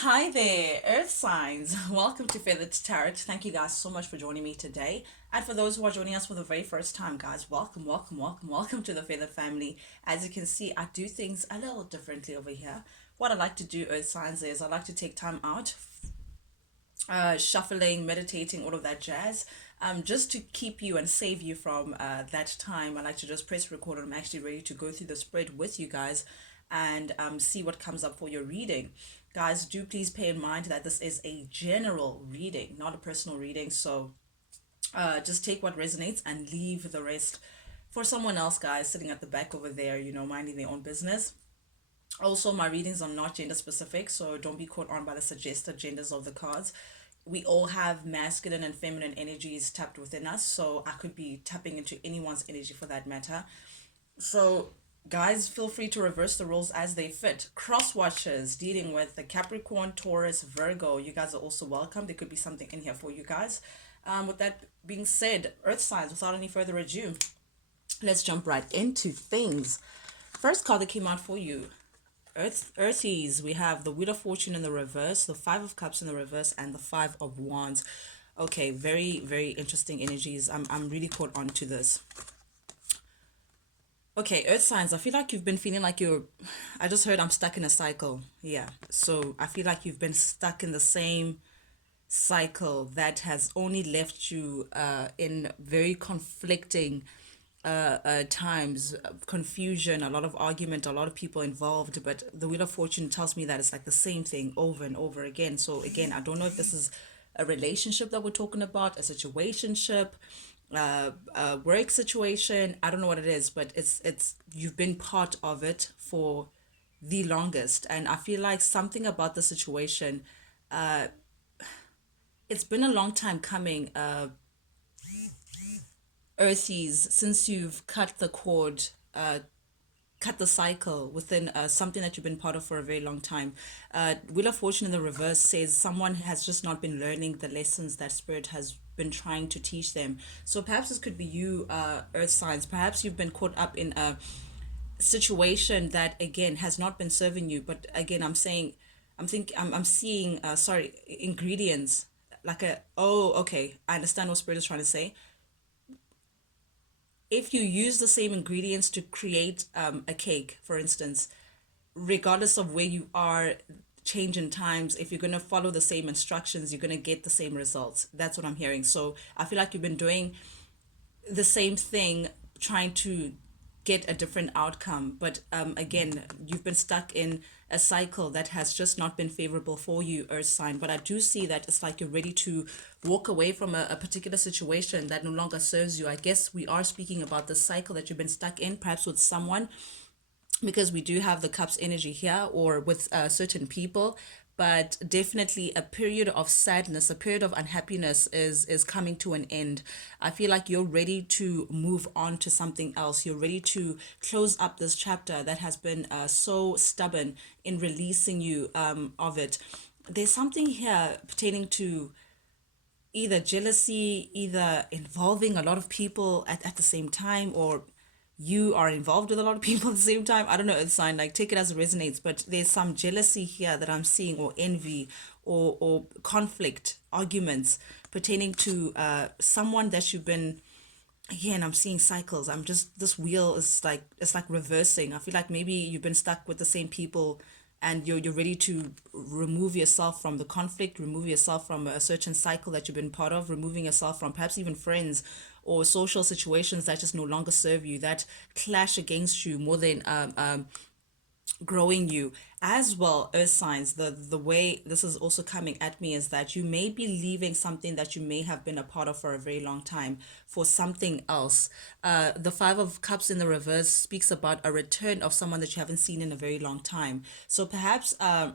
Hi there, Earth signs. Welcome to Feathered Tarot. Thank you guys so much for joining me today. And for those who are joining us for the very first time, guys, welcome to the Feathered family. As you can see, I do things a little differently over here. What I like to do, Earth signs, is I like to take time out, shuffling, meditating, all of that jazz. Just to keep you and save you from that time, I like to just press record and I'm actually ready to go through the spread with you guys and see what comes up for your reading. Guys, do please pay in mind that this is a general reading, not a personal reading. So just take what resonates and leave the rest for someone else, guys, sitting at the back over there, minding their own business. Also, my readings are not gender specific, so don't be caught on by the suggested genders of the cards. We all have masculine and feminine energies tapped within us, so I could be tapping into anyone's energy for that matter. So, guys, feel free to reverse the roles as they fit. Cross watchers dealing with the Capricorn, Taurus, Virgo, you guys are also welcome. There could be something in here for you guys. With that being said, Earth signs, without any further ado, let's jump right into things. First card that came out for you, Earthies, we have the Wheel of Fortune in the reverse, the Five of Cups in the reverse, and the Five of Wands. Okay, very, very interesting energies. I'm really caught on to this. Okay, Earth signs, I feel like you've been feeling like I just heard I'm stuck in a cycle. Yeah. So I feel like you've been stuck in the same cycle that has only left you in very conflicting times, confusion, a lot of argument, a lot of people involved. But the Wheel of Fortune tells me that it's like the same thing over and over again. So again, I don't know if this is a relationship that we're talking about, a situationship, a work situation. I don't know what it is, but it's you've been part of it for the longest, and I feel like something about the situation. It's been a long time coming. Earthies, since you've cut the cord, cut the cycle within something that you've been part of for a very long time. Wheel of Fortune in the reverse says someone has just not been learning the lessons that Spirit has been trying to teach them. So perhaps this could be you, Earth signs. Perhaps you've been caught up in a situation that again has not been serving you. But again, I'm seeing ingredients like a oh okay, I understand what Spirit is trying to say. If you use the same ingredients to create a cake, for instance, regardless of where you are, change in times, if you're going to follow the same instructions, you're going to get the same results. That's what I'm hearing. So I feel like you've been doing the same thing, trying to get a different outcome. But again, you've been stuck in a cycle that has just not been favorable for you, Earth sign. But I do see that it's like you're ready to walk away from a particular situation that no longer serves you. I guess we are speaking about the cycle that you've been stuck in, perhaps with someone, because we do have the cups energy here, or with certain people. But definitely a period of sadness, a period of unhappiness is coming to an end. I feel like you're ready to move on to something else. You're ready to close up this chapter that has been so stubborn in releasing you of it. There's something here pertaining to either jealousy, either involving a lot of people at the same time, or you are involved with a lot of people at the same time. I don't know, it's sign, like take it as it resonates, but there's some jealousy here that I'm seeing, or envy, or conflict, arguments pertaining to someone that you've been, again, I'm seeing cycles. I'm just, this wheel is like, it's like reversing. I feel like maybe you've been stuck with the same people, and you're ready to remove yourself from the conflict, remove yourself from a certain cycle that you've been part of, removing yourself from perhaps even friends or social situations that just no longer serve you, that clash against you more than growing you. As well, earth signs, the way this is also coming at me is that you may be leaving something that you may have been a part of for a very long time for something else. The Five of Cups in the reverse speaks about a return of someone that you haven't seen in a very long time. So perhaps I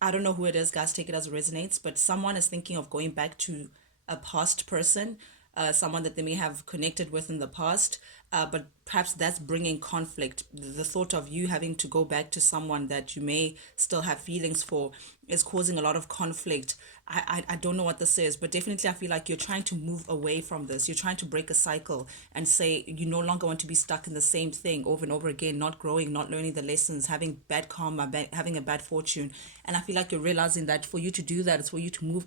don't know who it is, guys, take it as it resonates, but someone is thinking of going back to a past person, someone that they may have connected with in the past, but perhaps that's bringing conflict. The thought of you having to go back to someone that you may still have feelings for is causing a lot of conflict. I don't know what this is, but definitely I feel like you're trying to move away from this. You're trying to break a cycle and say you no longer want to be stuck in the same thing over and over again, not growing, not learning the lessons, having bad karma, having a bad fortune. And I feel like you're realizing that for you to do that, it's for you to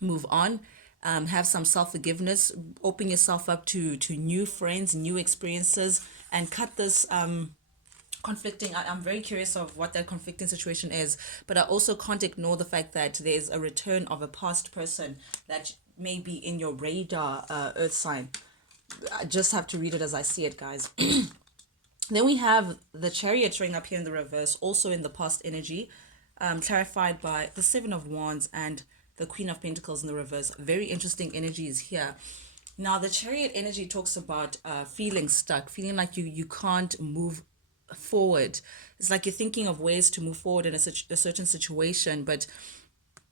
move on, have some self-forgiveness, open yourself up to new friends, new experiences, and cut this conflicting. I'm very curious of what that conflicting situation is, but I also can't ignore the fact that there's a return of a past person that may be in your radar, earth sign. I just have to read it as I see it, guys. Then we have the Chariot showing up here in the reverse, also in the past energy, clarified by the Seven of Wands and the Queen of Pentacles in the reverse. Very interesting energies here. Now, the Chariot energy talks about feeling stuck, feeling like you can't move forward. It's like you're thinking of ways to move forward in a certain situation, but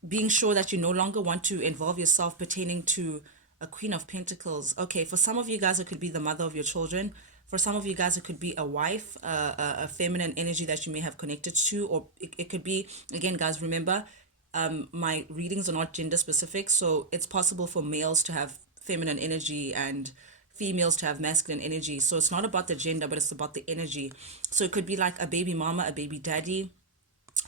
being sure that you no longer want to involve yourself pertaining to a Queen of Pentacles. Okay, for some of you guys, it could be the mother of your children. For some of you guys, it could be a wife, a feminine energy that you may have connected to, or it could be, again, guys, remember, my readings are not gender specific, so it's possible for males to have feminine energy and females to have masculine energy. So it's not about the gender, but it's about the energy. So it could be like a baby mama, a baby daddy,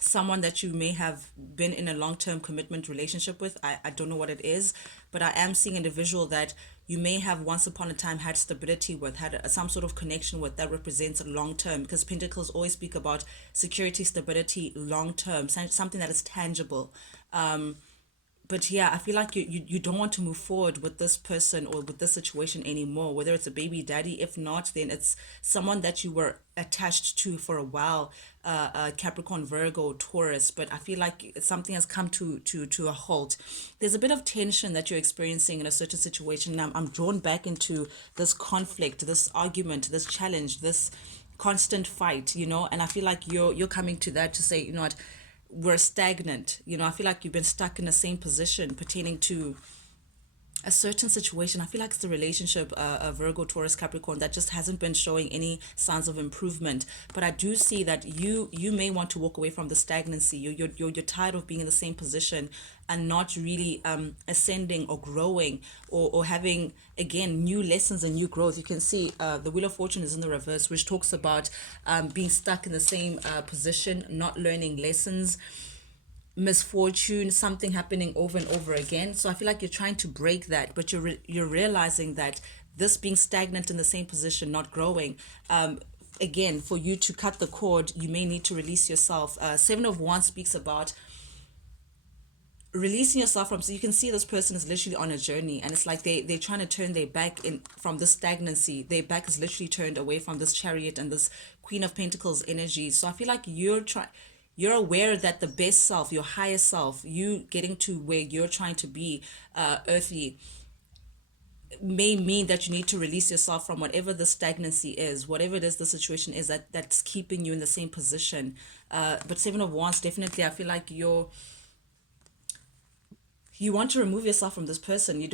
someone that you may have been in a long-term commitment relationship with. I don't know what it is, but I am seeing an individual that you may have once upon a time had stability with, had some sort of connection with that represents long-term, because Pentacles always speak about security, stability, long-term, something that is tangible. But yeah, I feel like you don't want to move forward with this person or with this situation anymore, whether it's a baby daddy. If not, then it's someone that you were attached to for a while, Capricorn, Virgo, Taurus. But I feel like something has come to a halt. There's a bit of tension that you're experiencing in a certain situation. Now I'm drawn back into this conflict, this argument, this challenge, this constant fight, and I feel like you're coming to that to say, you know what, we're stagnant. I feel like you've been stuck in the same position pertaining to a certain situation. I feel like it's the relationship, Virgo, Taurus, Capricorn, that just hasn't been showing any signs of improvement. But I do see that you may want to walk away from the stagnancy. You're tired of being in the same position and not really ascending or growing or having, again, new lessons and new growth. You can see the Wheel of Fortune is in the reverse, which talks about being stuck in the same position, not learning lessons, misfortune, something happening over and over again. So I feel like you're trying to break that, but you're realizing that this being stagnant in the same position, not growing, again, for you to cut the cord, you may need to release yourself. Seven of Wands speaks about releasing yourself from, so you can see this person is literally on a journey, and it's like they're trying to turn their back in from this stagnancy. Their back is literally turned away from this Chariot and this Queen of Pentacles energy. So I feel like you're aware that the best self, your higher self, you getting to where you're trying to be, earthly, may mean that you need to release yourself from whatever the stagnancy is, whatever it is the situation is that's keeping you in the same position. But Seven of Wands, definitely, I feel like you want to remove yourself from this person.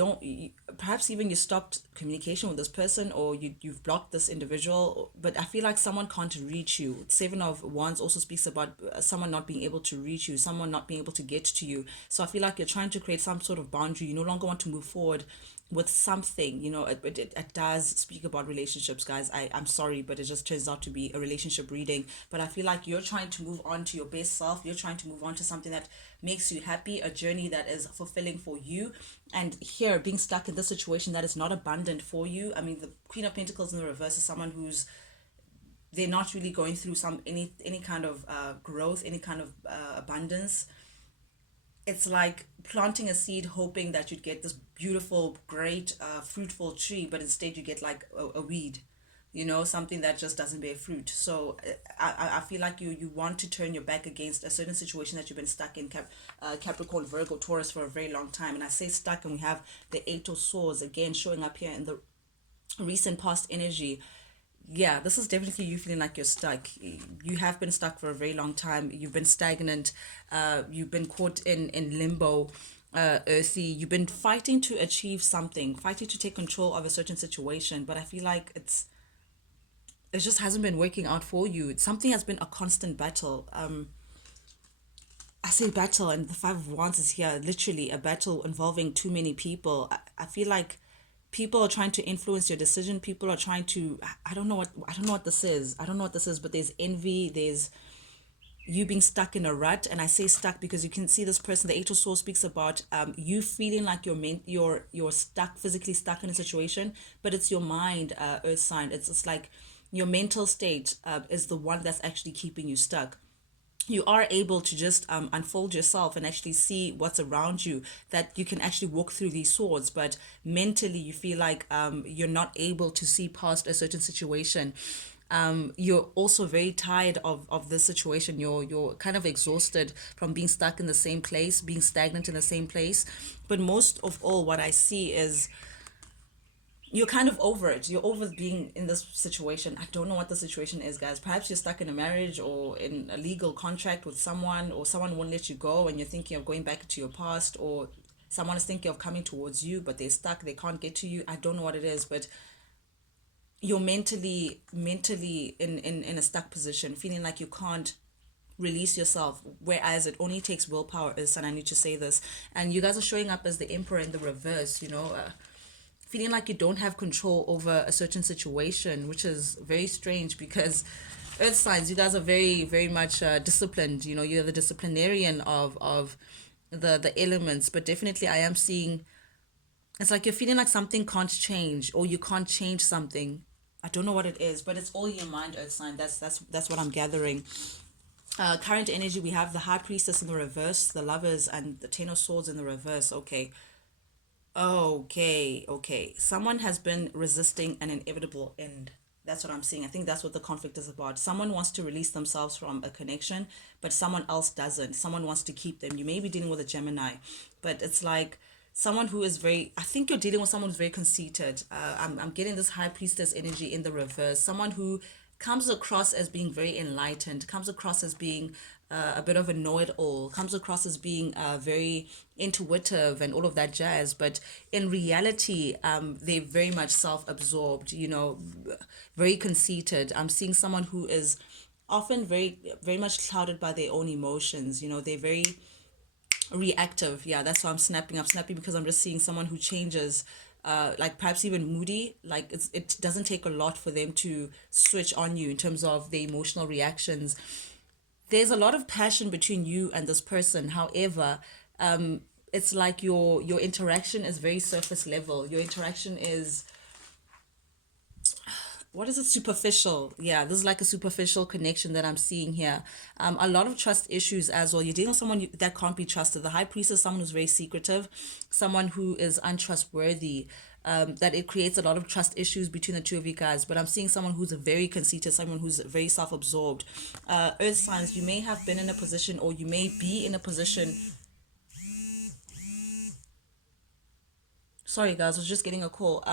Perhaps even you stopped communication with this person, or you've blocked this individual, but I feel like someone can't reach you. Seven of Wands also speaks about someone not being able to reach you, someone not being able to get to you. So I feel like you're trying to create some sort of boundary. You no longer want to move forward with something. It does speak about relationships, guys. I'm sorry, but it just turns out to be a relationship reading. But I feel like you're trying to move on to your best self. You're trying to move on to something that makes you happy, a journey that is fulfilling for you. And here, being stuck in this situation that is not abundant for you. I mean, the Queen of Pentacles in the reverse is someone who's, they're not really going through any kind of growth, any kind of abundance. It's like planting a seed hoping that you'd get this beautiful, great, fruitful tree, but instead you get like a weed, something that just doesn't bear fruit. So I feel like you want to turn your back against a certain situation that you've been stuck in, Capricorn, Virgo, Taurus, for a very long time. And I say stuck, and we have the Eight of Swords again showing up here in the recent past energy. Yeah, this is definitely you feeling like you're stuck. You have been stuck for a very long time. You've been stagnant. You've been caught in limbo. Earthy, you've been fighting to achieve something, fighting to take control of a certain situation, but I feel like it just hasn't been working out for you. It's something has been a constant battle. I say battle, and the Five of Wands is here, literally a battle involving too many people. I feel like people are trying to influence your decision. People are trying to, I don't know what this is. I don't know what this is, but there's envy, there's you being stuck in a rut. And I say stuck because you can see this person, the Eight of Swords speaks about you feeling like you're stuck, physically stuck in a situation, but it's your mind, earth sign. It's like your mental state is the one that's actually keeping you stuck. You are able to just unfold yourself and actually see what's around you, that you can actually walk through these swords, but mentally you feel like you're not able to see past a certain situation. You're also very tired of this situation. You're kind of exhausted from being stuck in the same place, being stagnant in the same place. But most of all, what I see is you're kind of over it. You're over being in this situation. I don't know what the situation is, guys. Perhaps you're stuck in a marriage or in a legal contract with someone, or someone won't let you go and you're thinking of going back to your past, or someone is thinking of coming towards you, but they're stuck. They can't get to you. I don't know what it is, but you're mentally in a stuck position, feeling like you can't release yourself, whereas it only takes willpower is, and I need to say this. And you guys are showing up as the emperor in the reverse, feeling like you don't have control over a certain situation, which is very strange because earth signs, you guys are very, very much disciplined. You're the disciplinarian of the elements, but definitely I am seeing it's like you're feeling like something can't change, or you can't change something. I don't know what it is, but it's all in your mind, earth sign. That's what I'm gathering. Current energy, we have the High Priestess in the reverse, the Lovers, and the Ten of Swords in the reverse. Okay. Someone has been resisting an inevitable end. That's what I'm seeing. I think that's what the conflict is about. Someone wants to release themselves from a connection, but someone else doesn't. Someone wants to keep them. You may be dealing with a Gemini, but it's like someone who is very, I think you're dealing with someone who's very conceited. I'm getting this High Priestess energy in the reverse. Someone who comes across as being very enlightened, comes across as being a bit of a know-it-all, comes across as being very intuitive and all of that jazz, but in reality they're very much self-absorbed, very conceited. I'm seeing someone who is often very, very much clouded by their own emotions. They're very reactive. Yeah, that's why I'm snapping because I'm just seeing someone who changes, like perhaps even moody. Like it doesn't take a lot for them to switch on you in terms of the emotional reactions. There's a lot of passion between you and this person. However, it's like your interaction is very surface level. Your interaction is, what is it, superficial. Yeah, this is like a superficial connection that I'm seeing here. A lot of trust issues as well. You're dealing with someone that can't be trusted. The High Priest is someone who's very secretive, someone who is untrustworthy. That it creates a lot of trust issues between the two of you guys. But I'm seeing someone who's very conceited, someone who's very self-absorbed. Earth signs, you may have been in a position, or you may be in a position. Sorry, guys, I was just getting a call.